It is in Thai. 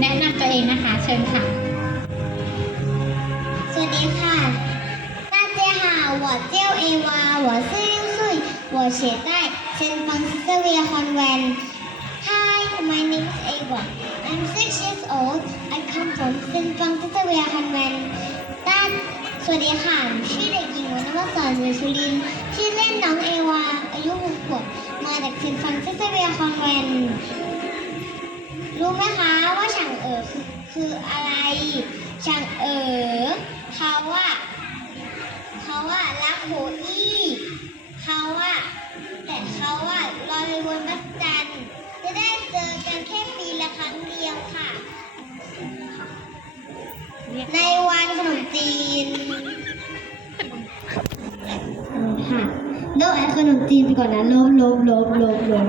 แนะนำตัวเองนะคะ เชิญค่ะ สวัสดีค่ะ大家好我叫 Ava 我是六岁我写在 Saint Francis Xavier Convent Hi my name is Ava I'm six years old I come from Saint Francis Xavier Convent ด้านสวัสดีค่ะชื่อเด็กหญิงวรรณวสอนวิชุลินทร์ชื่อเล่นน้องเอวา อายุห Xavier Convent รู้ไหมคะว่าฉางเอ๋อคือคืออะไรฉางเอ๋อเขาว่าเขาว่ารักโหอี้เขาว่าแต่เขาว่าลอยบนมัสจันทร์จะได้เจอกันแค่ปีละครั้งเดียวค่ะ ในวันขนมจีนค่ะโลกไอขนมจีนไปก่อนนะโลบโลบโลบโลบโลบ